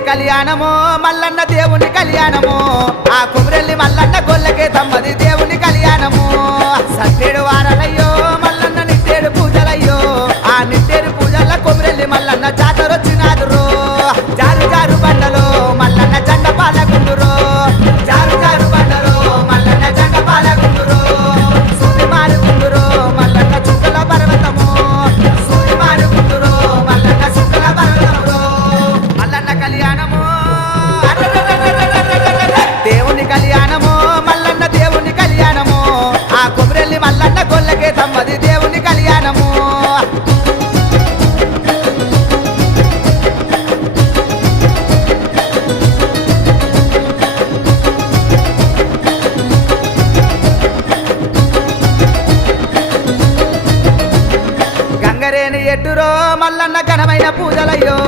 దేవుని కళ్యాణము మల్లన్న దేవుని కళ్యాణము. ఆ కుమరెల్లి మల్లన్న గొల్లకే తమ్మది దేవుని కళ్యాణము గంగరేని ఎట్టురో మల్లన్న ఘనమైన పూజలయ్యో.